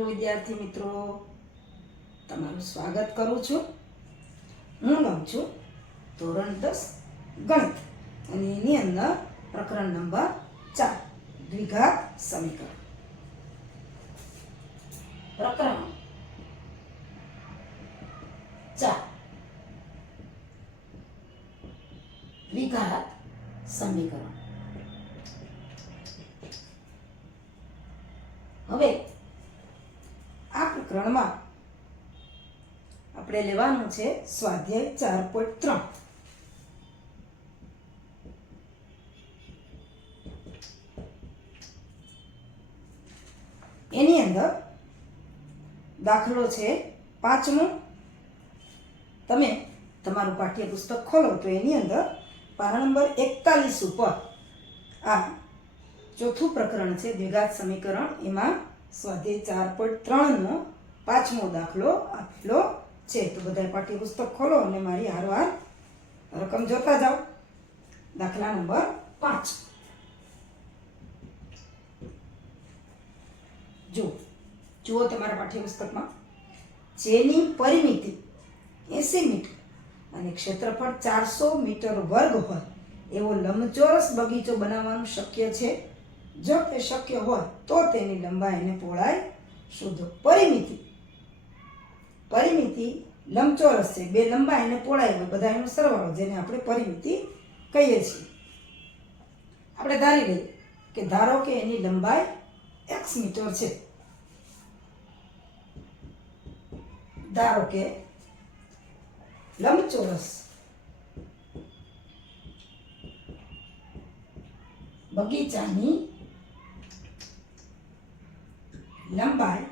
Hello વિદ્યાર્થી મિત્રો, તમારું સ્વાગત કરું છું. હું લઉં છું ધોરણ 10 ગણિત અને એની અંદર પ્રકરણ નંબર 4 દ્વિઘાત સમીકરણ. પ્રકરણ 4 દ્વિઘાત સમીકરણ. હવે આ પ્રકરણમાં આપણે લેવાનું છે સ્વાધ્યાય 4.3. એની અંદર દાખલો છે 5મો. તમે તમારું પાઠ્યપુસ્તક ખોલો તો એની અંદર પાના નંબર 41 ઉપર આ ચોથું પ્રકરણ છે દ્વિઘાત સમીકરણ. એમાં સ્વાધ્યાય 4.3 નો 5મો દાખલો આપેલો છે. તો બધા પાઠ્યપુસ્તક ખોલો અને મારી હારવાર રકમ જોતા જાઓ. દાખલા નંબર 5 જુઓ તમારા પાઠ્યપુસ્તકમાં. જેની પરિમિતિ 80 મીટર અને ક્ષેત્રફળ 400 મીટર વર્ગ હોય એવો લંબચોરસ બગીચો બનાવવાનું શક્ય છે. જો તે શક્ય હોય તો તેની લંબાઈ અને પહોળાઈ શોધો. પરિમિતિ લંબચોરસ છે, બે લંબાઈ અને પહોળાઈ હોય બધાનો સરવાળો, જેને આપણે પરિમિતિ કહીએ છીએ. આપણે ધારી લઈએ કે ધારો કે એની લંબાઈ x મીટર છે. ધારો કે લંબચોરસ બગીચાની લંબાઈ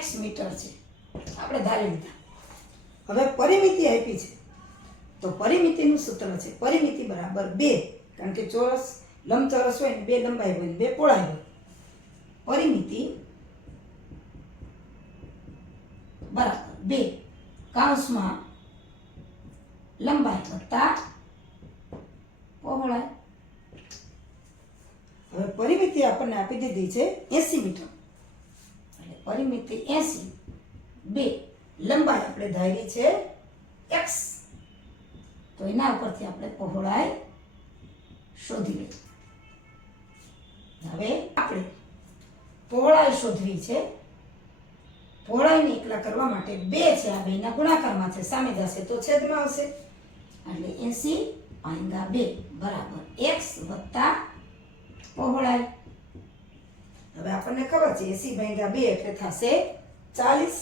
x મીટર છે. આપણે ધારી લીધા. હવે પરિમિતિ આપી છે તો પરિમિતિનું સૂત્ર છે પરિમિતિ બરાબર 2, કારણ કે ચોરસ લંબચોરસ હોય ને બે લંબાઈ હોય ને બે પહોળાઈ હોય. પરિમિતિ બરાબર 2 કૌંસમાં લંબાઈ વત્તા પહોળાઈ. હવે પરિમિતિ આપણને આપી દીધી છે 80 મીટર, એટલે પરિમિતિ 80, 2 લંબાઈ આપણે ધારી છે x, તો એના ઉપરથી આપણે પહોળાઈ શોધી લઈએ. હવે આપણે પહોળાઈ શોધવી છે. પહોળાઈને એકલા કરવા માટે 2 છે, આ બેના ગુણાકારમાં છે, સામે જશે તો છેદમાં આવશે. એટલે 80/2 બરાબર x વત્તા પહોળાઈ. હવે આપણને ખબર છે 80/2 એટલે થશે 40,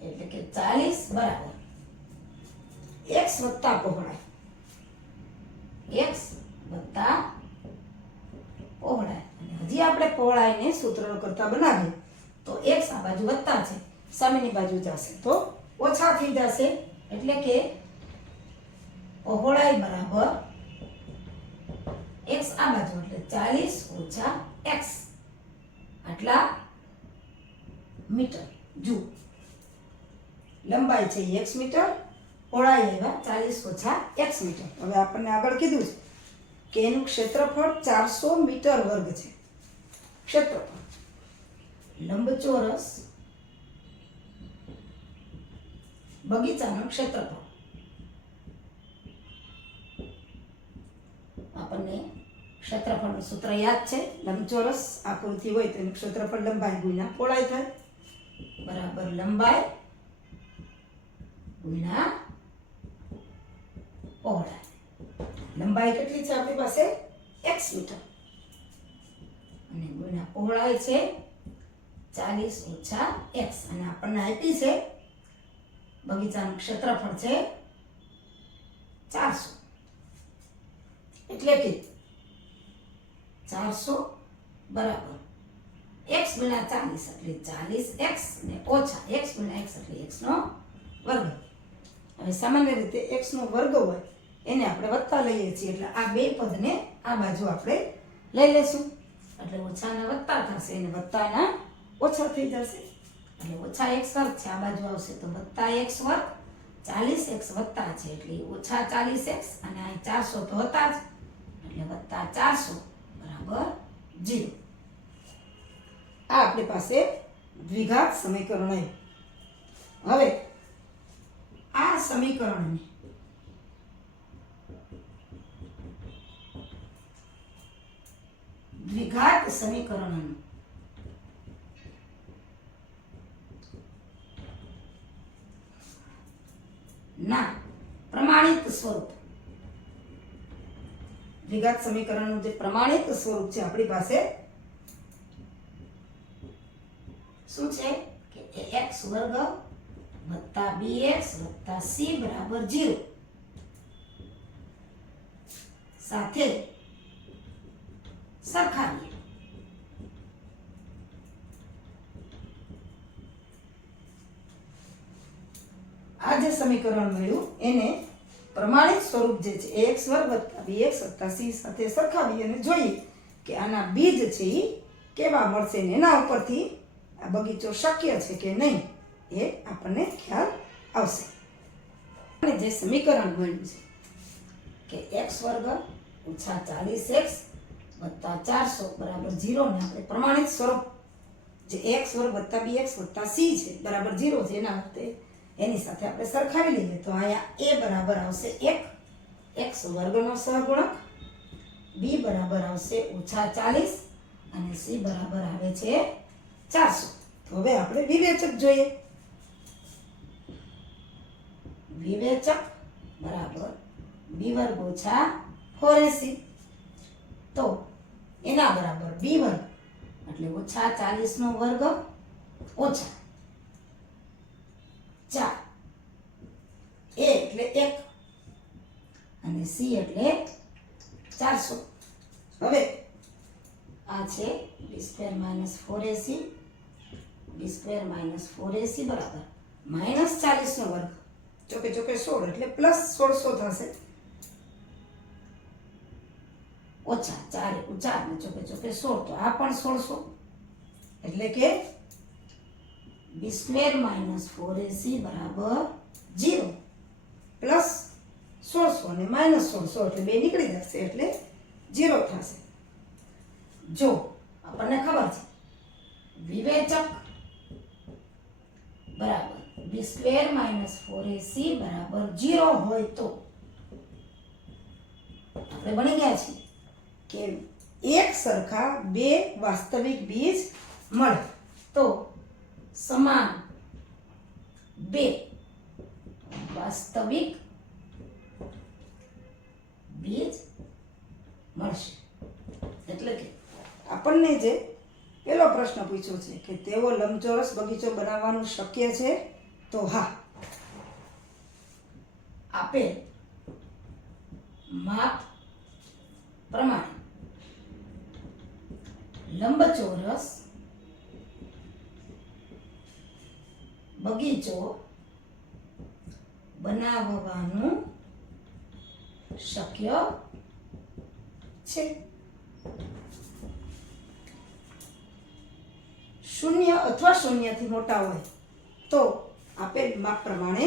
એટલે કે 40 બરાબર x વત્તા પહોળાઈ. x વત્તા પહોળાઈ. અને હજી આપણે પહોળાઈને સૂત્ર કરતા બનાવીએ તો x આ બાજુ વત્તા છે, સામેની બાજુ જશે તો ઓછા થઈ જશે. એટલે કે પહોળાઈ બરાબર x આ બાજુ, એટલે 40 ઓછા x આટલા મીટર. જુઓ લંબાઈ છે x મીટર, પહોળાઈ એવા 40 ઓછા x મીટર. હવે આપણને આગળ કીધું છે કે એનું ક્ષેત્રફળ 400 મીટર વર્ગ છે. ક્ષેત્રફળ લંબચોરસ બગીચાનું ક્ષેત્રફળ આપણને ક્ષેત્રફળનું સૂત્ર યાદ છે. લંબચોરસ આકૃતિ હોય તો એનું ક્ષેત્રફળ લંબાઈ ગુણ્યા પહોળાઈ થાય, બરાબર લંબાઈ ગુણ્યા પહોળાઈ. લંબાઈ કેટલી છે આપણી પાસે? x મીટર, અને ગુણ્યા પહોળાઈ છે 40 ઓછા x. અને આપણને આપી છે બગીચાનું ક્ષેત્રફળ છે 400, એટલે કે 400 બરાબર x ગુણ્યા 40 એટલે 40x ને ઓછા x ગુણ્યા x એટલે x નો વર્ગ. હવે સામાન્ય રીતે x નો વર્ગ હોય એને આપણે વત્તા લઈએ છીએ, એટલે આ બે પદને આ બાજુ આપણે લઈ લેશું, એટલે ઓછાના વત્તા થશે અને વત્તાના ઓછા થઈ જશે. એટલે ઓછા x વર્ગ છે, આ બાજુ આવશે તો વત્તા x વર્ગ. 40x વત્તા છે એટલે ઓછા 40x, અને અહીં 400 તો હતા જ એટલે વત્તા 400 બરાબર 0. આ આપણી પાસે દ્વિઘાત સમીકરણ આવ્યું. હવે આ સમીકરણને દ્વિઘાત સમીકરણનું ના પ્રમાણિત સ્વરૂપ, દ્વિઘાત સમીકરણનું જે પ્રમાણિત સ્વરૂપ છે આપણી પાસે શું છે કે ax વર્ગ વત્તા bx વત્તા c બરાબર 0 સાથે સરખાવીએ. આ જે સમીકરણ મળ્યું એને પ્રમાણિત સ્વરૂપ જે છે ax વર્ગ વત્તા bx વત્તા c સાથે સરખાવીએ અને જોઈએ કે આના બીજ છે એ કેવા મળશે ને એના ઉપરથી આ બગીચો શક્ય છે કે નહીં એ આપણને ખ્યાલ આવશે. અને જે સમીકરણ મળ્યું છે કે x વર્ગ ઓછા 40x વત્તા 400 બરાબર 0 ને આપણે પ્રમાણિત સ્વરૂપ જે x વર્ગ વત્તા bx વત્તા c છે બરાબર 0 છે એના વખતે એની સાથે આપણે સરખાવી લઈએ તો અહીંયા a બરાબર આવશે 1 x વર્ગનો સહગુણક, b બરાબર આવશે ઓછા 40 અને c બરાબર આવે છે 400. તો હવે આપણે વિવેચક જોઈએ. વિવેચક બરાબર b વર્ગ ઓછા 4ac તો એના બરાબર b વર્ગ એટલે ઓછા 40 નો વર્ગ ઓછા 4 a એટલે 1 અને c એટલે 400. હવે આ છે b² - 4ac b² - 4ac બરાબર -40 નો વર્ગ ચોકે ચોકે 16 એટલે +1600 થશે ઓછા 4 4 ને ચોકે ચોકે 16 તો આ પણ 1600 એટલે કે b² - 4ac બરાબર 0 પ્લસ 1600 અને -1600 એટલે બે નીકળી જશે એટલે 0 થશે. જો આપણને ખબર છે વિવેચક બરાબર b² - 4ac બરાબર 0 હોય તો આપણે બની ગયા છીએ કે એક સરખા બે વાસ્તવિક બીજ મળે તો સમાન બે વાસ્તવિક બીજ મળશે. એટલે કે આપણને જે પેલો પ્રશ્ન પૂછ્યો છે કે તેઓ લંબચોરસ બગીચો બનાવવાનું શક્ય છે તો હા, આપેલ માપ પ્રમાણે લંબચોરસ બગીચો બનાવવાનું શક્ય છે. શૂન્ય અથવા શૂન્યથી મોટા હોય તો આપેલ માપ પ્રમાણે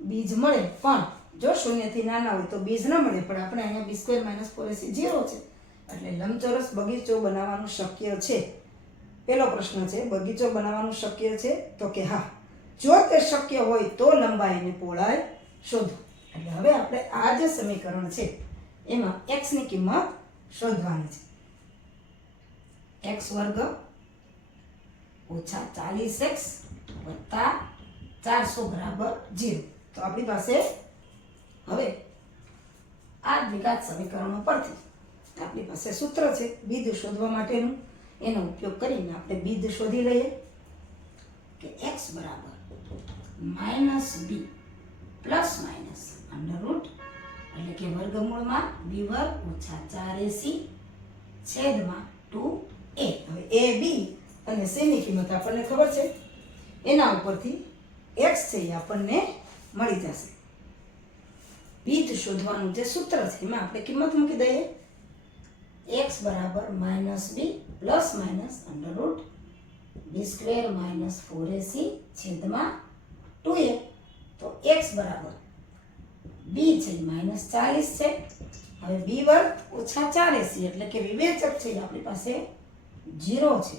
બીજ મળે, પણ જો શૂન્યથી નાના હોય તો બીજ ન મળે. પણ આપણે અહીંયા b² - 4ac 0 છે એટલે લંબચોરસ બગીચો બનાવવાનું શક્ય છે. પેલો પ્રશ્ન છે બગીચો બનાવવાનું શક્ય છે તો કે હા, જો તે શક્ય હોય તો લંબાઈ અને પહોળાઈ શોધો. એટલે હવે આપણે આ જે સમીકરણ છે એમાં x ની કિંમત શોધવાની છે. x વર્ગ ઓછા 40x વત્તા 400 બરાબર 0. તો આપણી પાસે હવે આ દ્વિઘાત સમીકરણો પરથી આપણી પાસે સૂત્ર છે બીજ શોધવા માટેનું. એનો ઉપયોગ કરીને આપણે બીજ શોધી લઈએ કે x બરાબર -b પ્લસ માઇનસ √ એટલે કે વર્ગમૂળમાં b વર્ગ ઓછા 4ac છેદમાં 2a. હવે a b અને c ની કિંમત આપણને ખબર છે, એના ઉપરથી x છે એ આપણને મળી જશે. બીજ શોધવાનું જે સૂત્ર છે એમાં આપણે કિંમત મૂકી દઈએ. x બરાબર -b plus minus √ b² - 4ac છેદમાં 2a. તો x બરાબર b છે -40 છે. હવે b વર્ગ ઓછા 4ac એટલે કે વિવેચક છે આપણી પાસે 0 છે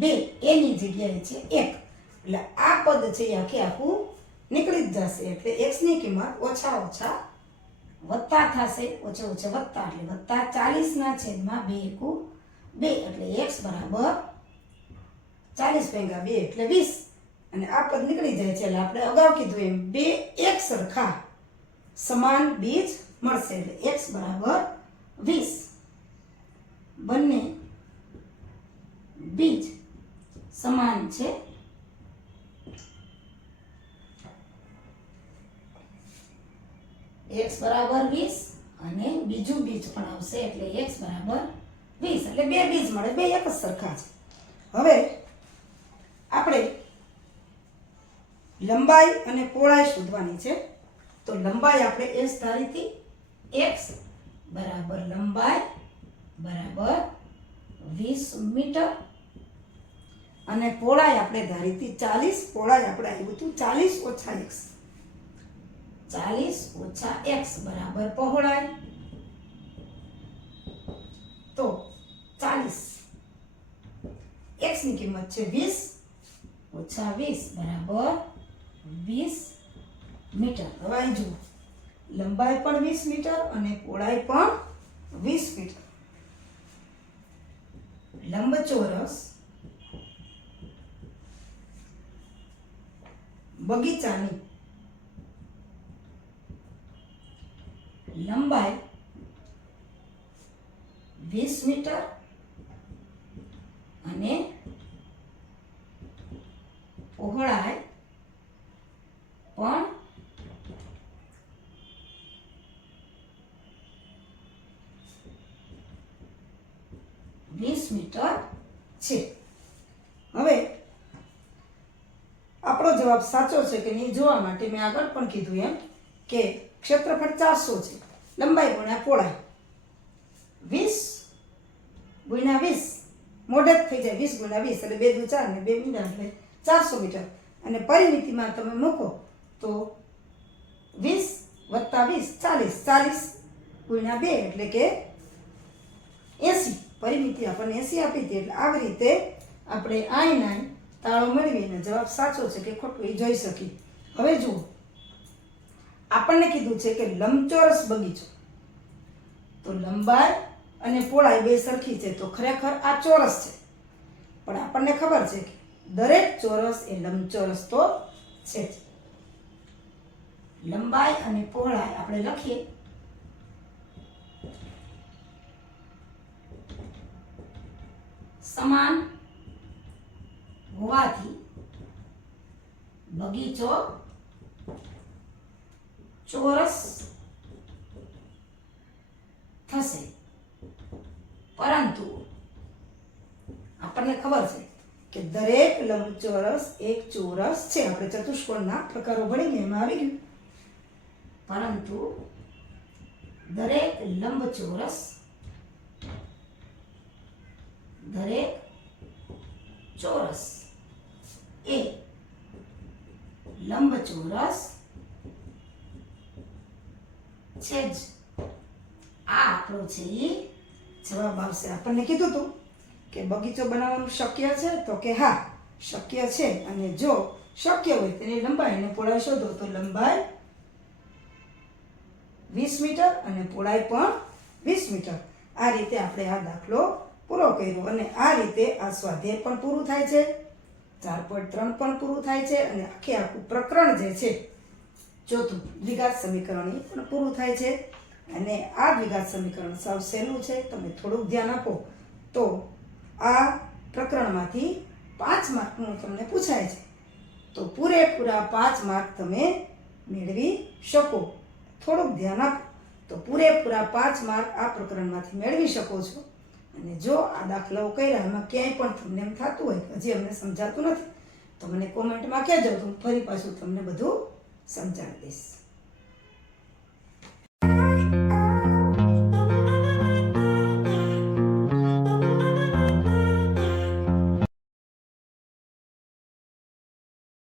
2 એની જગ્યાએ છે 1, એટલે આ પદ છે એ આખે આખું નીકળી જ જશે. એટલે x ની કિંમત ઓછા ઓછા વત્તા થશે, ઓછા ઓછા વત્તા એટલે વત્તા 40 ના છેદમાં 2 એકુ 2, એટલે x બરાબર 40 ભેગા 2 એટલે 20, અને આ પદ નીકળી જાય છે. એટલે આપણે અગાઉ કીધું એમ 2 એક સરખા સમાન બીજ મળશે, એટલે x બરાબર 20. બંને બીજ સમાન છે, x બરાબર 20 અને બીજું બીજ પણ આવશે, એટલે x બરાબર 20, એટલે બે બીજ મળે, બે એક જ સરખા છે. હવે આપણે લંબાઈ અને પહોળાઈ શોધવાની છે. તો લંબાઈ આપણે s ધારીથી x બરાબર લંબાઈ બરાબર 20 મીટર, અને પહોળાઈ આપણે ધારીથી 40, પહોળાઈ આપણે આવ્યું હતું 40 ઓછા x, 40 ઓછા x બરાબર પહોળાઈ, તો 40 x ની કિંમત છે 20 ઓછા 20 બરાબર 20 મીટર. હવે અહીં જુઓ, લંબાઈ પણ 20 મીટર અને પહોળાઈ પણ 20 મીટર. લંબચોરસ બગીચાની લંબાઈ 20 મીટર અને પહોળાઈ પણ 20 મીટર છે. હવે આપણો જવાબ સાચો છે કે નહીં જોવા માટે મેં આગળ પણ કીધું એમ કે ક્ષેત્રફળ 400 છે, લંબાઈ ગુણ્યા પહોળાઈ 20 ગુણ્યા 20 મોઢે જ થઈ જાય, 20 ગુણ્યા 20 એટલે 2 દુ 4 ને 2 મીંડા એટલે 400 મીટર, અને પરિમિતિમાં તમે મૂકો તો 20 વત્તા 20 40 ગુણ્યા 2 એટલે કે 80, પરિમિતિ આપણને 80 આપી હતી. એટલે આવી રીતે આપણે આઈના તાળો મેળવીને જવાબ સાચો છે કે ખોટું એ જોઈ શકીએ. હવે જુઓ, આપણને કીધું છે કે લંબચોરસ બગીચો, તો લંબાઈ અને પહોળાઈ બે સરખી છે, તો ખરેખર આ ચોરસ છે, પણ આપણને ખબર છે કે દરેક ચોરસ એ લંબચોરસ તો છે જ. લંબાઈ અને પહોળાઈ આપણે લખીએ સમાન હોવાથી બગીચો ચોરસ થશે, પરંતુ આપણને ખબર છે કે દરેક લંબચોરસ એક ચોરસ છે. આપણે ચતુષ્કોણના પ્રકારો ભણીને એમાં આવી ગયું, પરંતુ દરેક લંબચોરસ દરેક ચોરસ એ લંબચોરસ છે જ. આ આપણો છે એ જવાબ આવશે. આપણને કીધું હતું કે બગીચો બનાવવાનું શક્ય છે, તો કે હા શક્ય છે, અને જો શક્ય હોય તેની લંબાઈ અને પહોળાઈ શોધો. તો લંબાઈ 20 મીટર અને પહોળાઈ પણ 20 મીટર. આ રીતે આપણે આ દાખલો પૂરો કર્યો, અને આ રીતે આ સ્વાધ્યાય પણ પૂરું થાય છે, 4.3 પણ પૂરું થાય છે, અને આખું પ્રકરણ જે છે ચોથું દ્વિઘાત સમીકરણ એ પણ પૂરું થાય છે. અને આ દ્વિઘાત સમીકરણ સાવ સહેલું છે, તમે થોડુંક ધ્યાન આપો તો આ પ્રકરણમાંથી 5 માર્કનું તમને પૂછાય છે, તો પૂરેપૂરા 5 માર્ક તમે મેળવી શકો. થોડુંક ધ્યાન આપો તો પૂરેપૂરા 5 માર્ક આ પ્રકરણમાંથી મેળવી શકો છો. અને જો આ દાખલાઓ કર્યા એમાં ક્યાંય પણ તમને એમ થતું હોય કે હજી અમને સમજાતું નથી, તો મને કોમેન્ટમાં કહેજો, તો હું ફરી પાછું તમને બધું સમજાવી દઈશ.